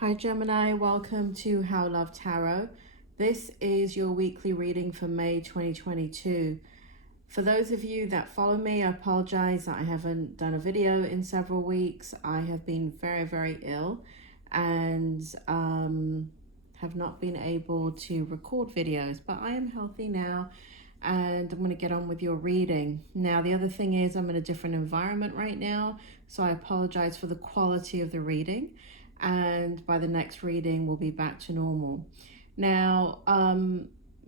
Hi Gemini, welcome to How Love Tarot. This is your weekly reading for May 2022. For those of you that follow me, I apologize that I haven't done a video in several weeks. I have been very ill and have not been able to record videos, but I am healthy now and I'm going to get on with your reading. Now, the other thing is I'm in a different environment right now, so I apologize for the quality of the reading. And by the next reading, we'll be back to normal. Now,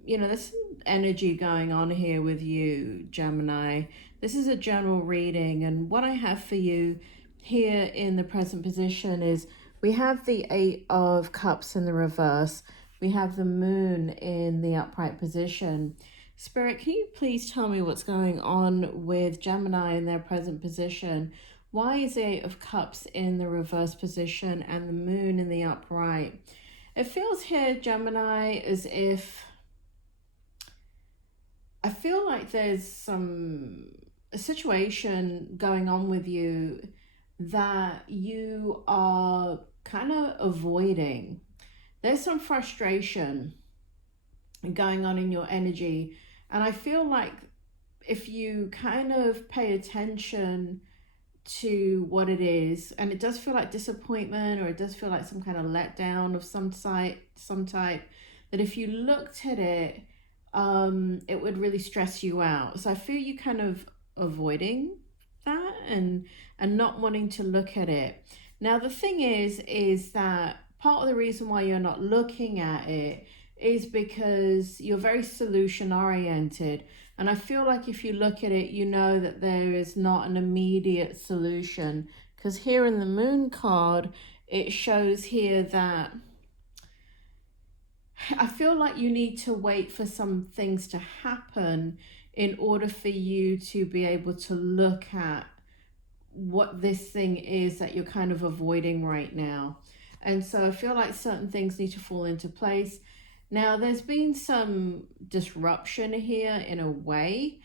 there's some energy going on here with you, Gemini. This is a general reading, and what I have for you here in the present position is we have the Eight of Cups in the reverse. We have the Moon in the upright position. Spirit, can you please tell me what's going on with Gemini in their present position? Why is the Eight of Cups in the reverse position and the Moon in the upright? It feels here, Gemini, as if I feel like there's a situation going on with you that you are kind of avoiding. There's some frustration going on in your energy, and I feel like if you kind of pay attention to what it is, and it does feel like disappointment, or it does feel like some kind of letdown of some type, that if you looked at it, it would really stress you out. So I feel you kind of avoiding that and not wanting to look at it. Now the thing is that part of the reason why you're not looking at it is because you're very solution oriented. And I feel like if you look at it, you know that there is not an immediate solution. Because here in the Moon card, it shows here that I feel like you need to wait for some things to happen in order for you to be able to look at what this thing is that you're kind of avoiding right now. And so I feel like certain things need to fall into place. Now, there's been some disruption here in a way,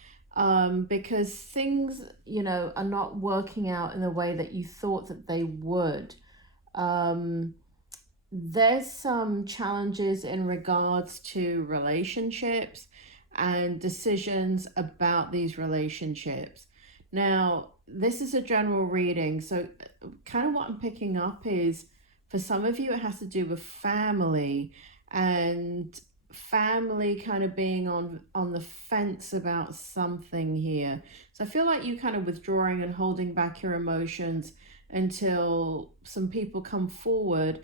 because things, are not working out in the way that you thought that they would. There's some challenges in regards to relationships and decisions about these relationships. Now, this is a general reading, so kind of what I'm picking up is, for some of you, it has to do with family, and family kind of being on the fence about something here. So I feel like you kind of withdrawing and holding back your emotions until some people come forward.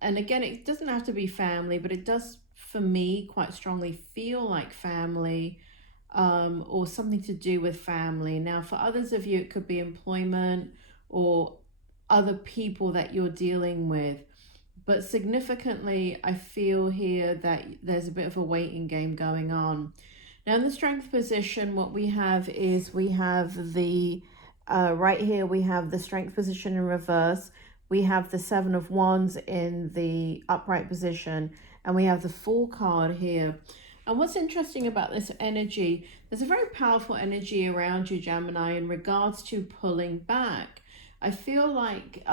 And again, it doesn't have to be family, but it does, for me, quite strongly feel like family, or something to do with family. Now, for others of you, it could be employment or other people that you're dealing with. But significantly, I feel here that there's a bit of a waiting game going on. Now, in the Strength position, what we have is we have the, right here, we have the Strength position in reverse. We have the Seven of Wands in the upright position, and we have the Fool card here. And what's interesting about this energy, there's a very powerful energy around you, Gemini, in regards to pulling back. I feel like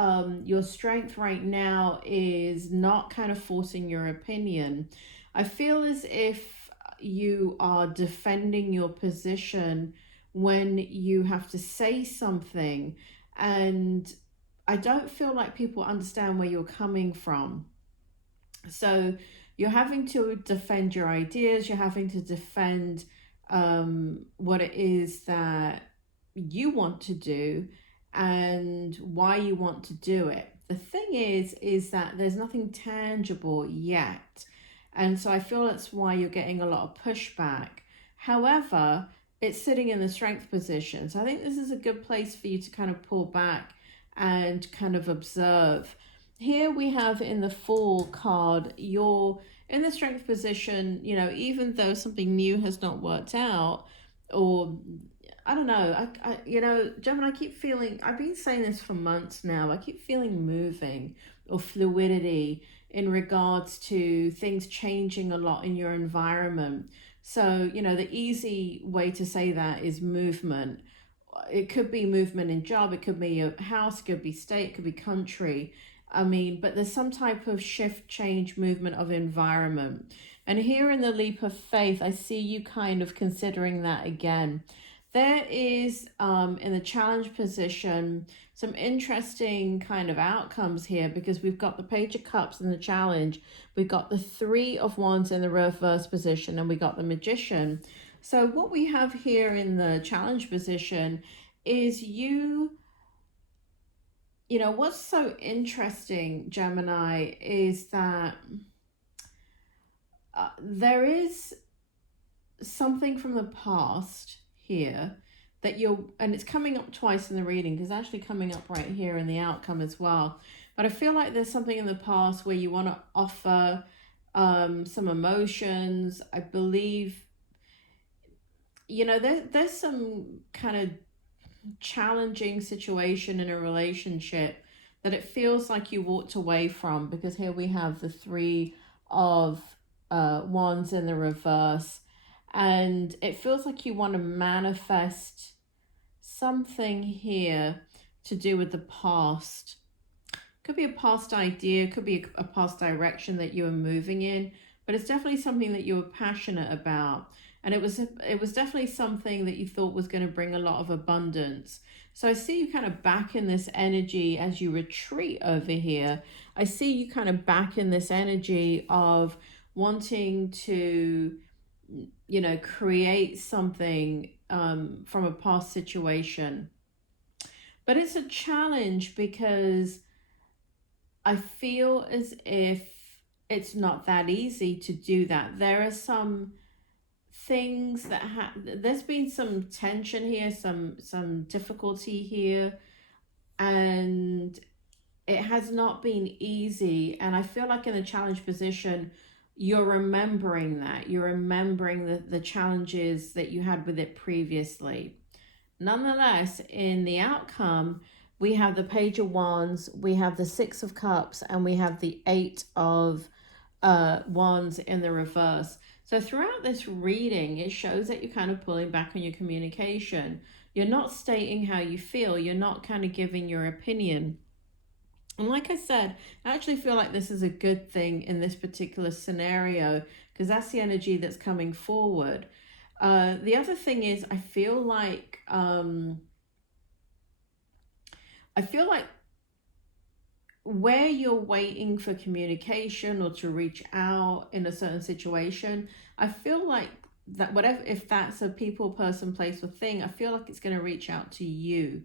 your strength right now is not kind of forcing your opinion. I feel as if you are defending your position when you have to say something, and I don't feel like people understand where you're coming from. So you're having to defend your ideas, you're having to defend what it is that you want to do and why you want to do it. The thing is that there's nothing tangible yet. And so I feel that's why you're getting a lot of pushback. However, it's sitting in the Strength position. So I think this is a good place for you to kind of pull back and kind of observe. Here we have in the Fool card, you're in the Strength position, even though something new has not worked out, or I don't know, Gemini, I keep feeling, I've been saying this for months now, I keep feeling moving or fluidity in regards to things changing a lot in your environment. So, the easy way to say that is movement. It could be movement in job, it could be a house, it could be state, it could be country. I mean, but there's some type of shift, change, movement of environment. And here in the leap of faith, I see you kind of considering that again. There is, in the challenge position, some interesting kind of outcomes here, because we've got the Page of Cups in the challenge, we've got the Three of Wands in the reverse position, and we got the Magician. So what we have here in the challenge position is you know, what's so interesting, Gemini, is that there is something from the past here that and it's coming up twice in the reading, because it's actually coming up right here in the outcome as well. But I feel like there's something in the past where you want to offer some emotions. I believe, you know, there's some kind of challenging situation in a relationship that it feels like you walked away from, because here we have the Three of Wands in the reverse, and it feels like you want to manifest something here to do with the past. Could be a past idea, could be a past direction that you were moving in, but it's definitely something that you were passionate about. And it was definitely something that you thought was going to bring a lot of abundance. So I see you kind of back in this energy as you retreat over here. I see you kind of back in this energy of wanting to, you know, create something from a past situation. But it's a challenge, because I feel as if it's not that easy to do that. There are some things that there's been some tension here, some difficulty here, and it has not been easy. And I feel like in the challenge position, you're remembering that. You're remembering the challenges that you had with it previously. Nonetheless, in the outcome, we have the Page of Wands, we have the Six of Cups, and we have the Eight of Wands in the reverse. So throughout this reading, it shows that you're kind of pulling back on your communication. You're not stating how you feel. You're not kind of giving your opinion. And like I said, I actually feel like this is a good thing in this particular scenario, because that's the energy that's coming forward. The other thing is, I feel like where you're waiting for communication or to reach out in a certain situation, I feel like that whatever, if that's a people, person, place, or thing, I feel like it's going to reach out to you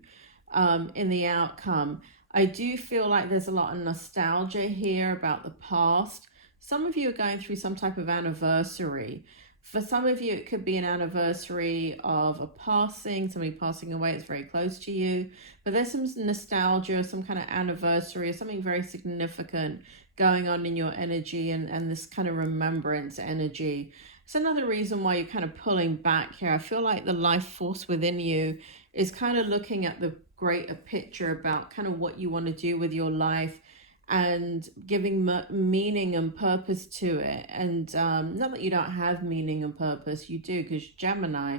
in the outcome. I do feel like there's a lot of nostalgia here about the past. Some of you are going through some type of anniversary. For some of you, it could be an anniversary of a passing, somebody passing away that's very close to you. But there's some nostalgia, some kind of anniversary, or something very significant going on in your energy, and this kind of remembrance energy. It's another reason why you're kind of pulling back here. I feel like the life force within you is kind of looking at the greater picture about kind of what you want to do with your life, and giving meaning and purpose to it. And not that you don't have meaning and purpose, you do, because Gemini.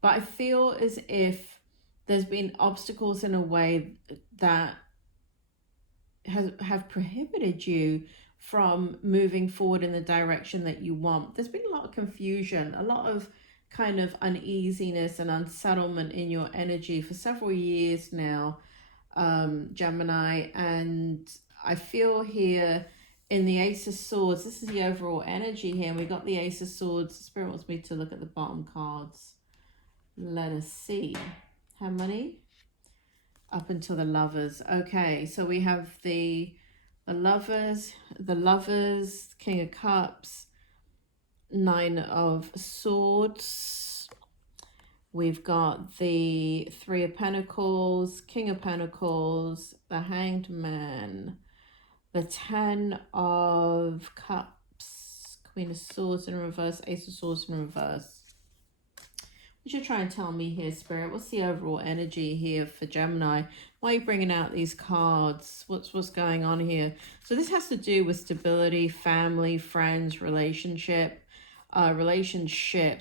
But I feel as if there's been obstacles in a way that have prohibited you from moving forward in the direction that you want. There's been a lot of confusion, a lot of kind of uneasiness and unsettlement in your energy for several years now, Gemini. And I feel here in the Ace of Swords, this is the overall energy here, and we got the Ace of Swords. Spirit wants me to look at the bottom cards. Let us see. How many? Up until the Lovers. Okay, so we have the Lovers, King of Cups, Nine of Swords. We've got the Three of Pentacles, King of Pentacles, the Hanged Man, the Ten of Cups, Queen of Swords in reverse, Ace of Swords in reverse. What you're trying to tell me here, Spirit? What's the overall energy here for Gemini? Why are you bringing out these cards? What's going on here? So this has to do with stability, family, friends, relationships.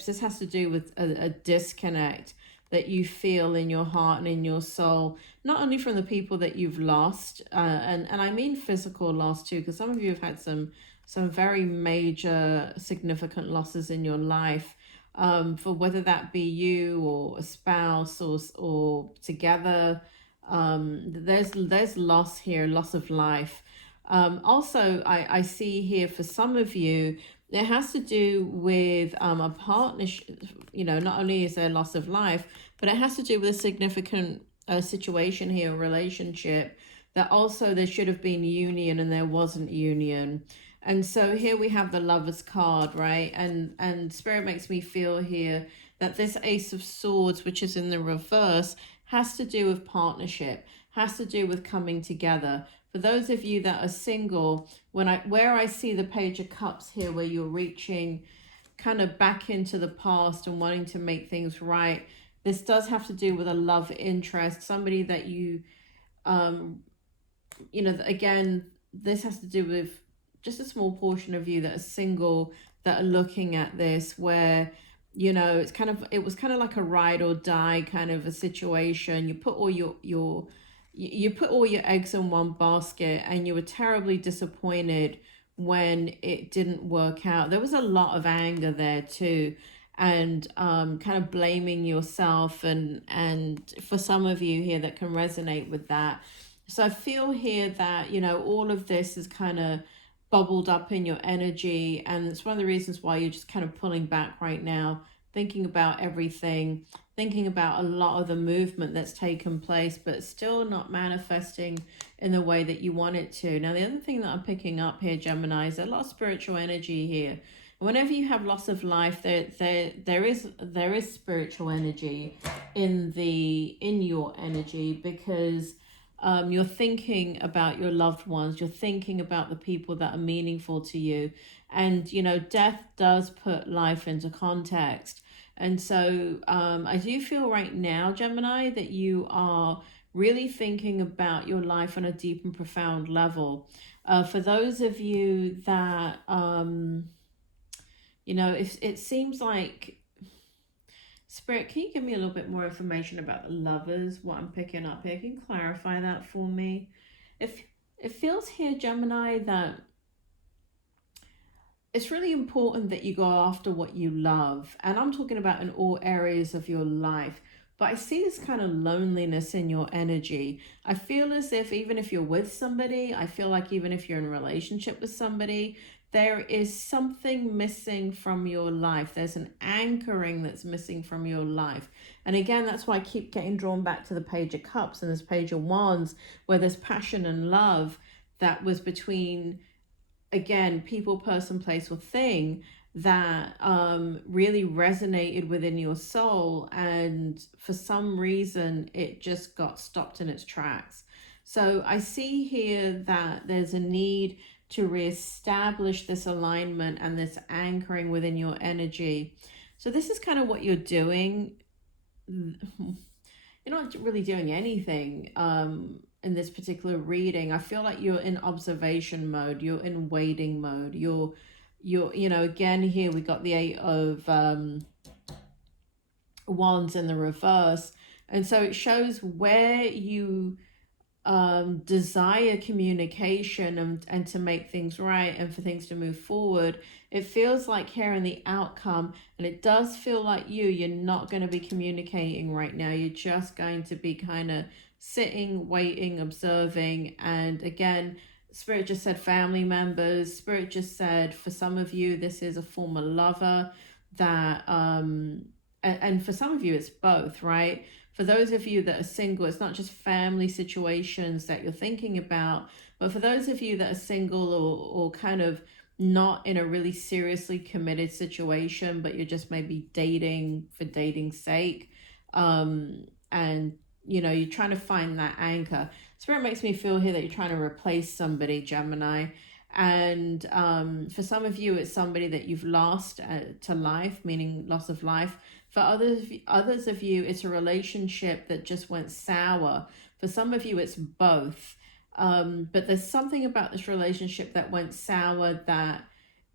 This has to do with a disconnect. that you feel in your heart and in your soul, not only from the people that you've lost, and I mean physical loss too, because some of you have had some very major significant losses in your life, for whether that be you or a spouse or together. There's loss here, loss of life. Also, I see here for some of you, it has to do with a partnership. Not only is there loss of life, but it has to do with a significant situation here, a relationship, that also there should have been union and there wasn't union. And so here we have the Lover's card, right? And Spirit makes me feel here that this Ace of Swords, which is in the reverse, has to do with partnership, has to do with coming together. For those of you that are single, where I see the Page of Cups here, where you're reaching kind of back into the past and wanting to make things right, this does have to do with a love interest, somebody that you, again, this has to do with just a small portion of you that are single, that are looking at this, where it was kind of like a ride or die kind of a situation. You put all you put all your eggs in one basket, and you were terribly disappointed when it didn't work out. There was a lot of anger there too, and kind of blaming yourself, and for some of you here that can resonate with that. So I feel here that all of this is kind of bubbled up in your energy, and it's one of the reasons why you're just kind of pulling back right now, thinking about everything, thinking about a lot of the movement that's taken place, but still not manifesting in the way that you want it to. Now, the other thing that I'm picking up here, Gemini, is a lot of spiritual energy here. Whenever you have loss of life, there is spiritual energy in your energy, because you're thinking about your loved ones, you're thinking about the people that are meaningful to you, and death does put life into context. And so I do feel right now, Gemini, that you are really thinking about your life on a deep and profound level. For those of you that it seems like, Spirit, can you give me a little bit more information about the Lovers, what I'm picking up here? Can you clarify that for me? It feels here, Gemini, that it's really important that you go after what you love. And I'm talking about in all areas of your life. But I see this kind of loneliness in your energy. I feel as if even if you're with somebody, I feel like even if you're in a relationship with somebody, there is something missing from your life. There's an anchoring that's missing from your life. And again, that's why I keep getting drawn back to the Page of Cups and this Page of Wands, where there's passion and love that was between, again, people, person, place, or thing, that really resonated within your soul, and for some reason it just got stopped in its tracks. So I see here that there's a need to reestablish this alignment and this anchoring within your energy. So this is kind of what you're doing. You're not really doing anything in this particular reading. I feel like you're in observation mode, you're in waiting mode, you're again, here we got the Eight of Wands in the reverse, and so it shows where you desire communication and to make things right and for things to move forward. It feels like here in the outcome, and it does feel like you're not going to be communicating right now. You're just going to be kind of sitting, waiting, observing. And again, Spirit just said family members. Spirit just said for some of you, this is a former lover that, and for some of you, it's both, right? For those of you that are single, it's not just family situations that you're thinking about, but for those of you that are single or kind of not in a really seriously committed situation, but you're just maybe dating for dating's sake, and you're trying to find that anchor. Spirit makes me feel here that you're trying to replace somebody, Gemini. And for some of you, it's somebody that you've lost to life, meaning loss of life. For others of you, it's a relationship that just went sour. For some of you, it's both. But there's something about this relationship that went sour that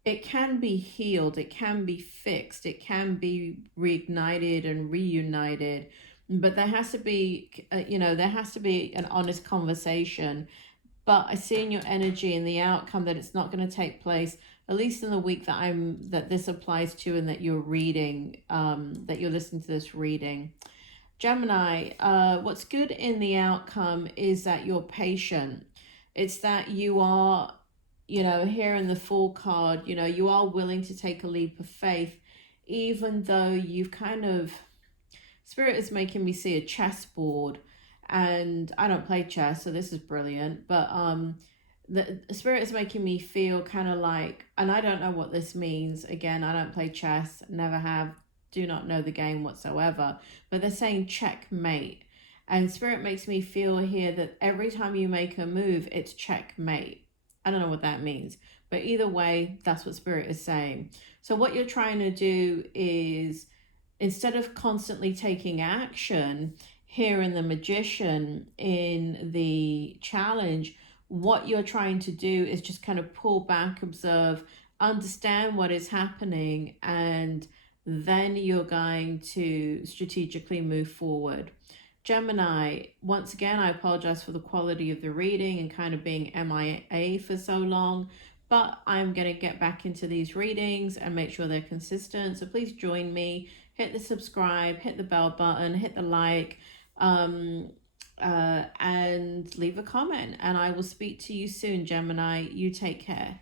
it can be healed, it can be fixed, it can be reignited and reunited, but there has to be, there has to be an honest conversation. But I see in your energy and the outcome that it's not going to take place, at least in the week that this applies to, and that you're reading, that you're listening to this reading. Gemini, what's good in the outcome is that you're patient. It's that you are, here in the Fool card, you are willing to take a leap of faith, even though you've kind of, Spirit is making me see a chessboard, and I don't play chess, so this is brilliant. But the Spirit is making me feel kind of like, and I don't know what this means. Again, I don't play chess, never have, do not know the game whatsoever. But they're saying checkmate, and Spirit makes me feel here that every time you make a move, it's checkmate. I don't know what that means, but either way, that's what Spirit is saying. So what you're trying to do is, instead of constantly taking action, here in the Magician, in the challenge, what you're trying to do is just kind of pull back, observe, understand what is happening, and then you're going to strategically move forward. Gemini, once again, I apologize for the quality of the reading and kind of being MIA for so long, but I'm going to get back into these readings and make sure they're consistent. So please join me, hit the subscribe, hit the bell button, hit the like, and leave a comment. And I will speak to you soon, Gemini. You take care.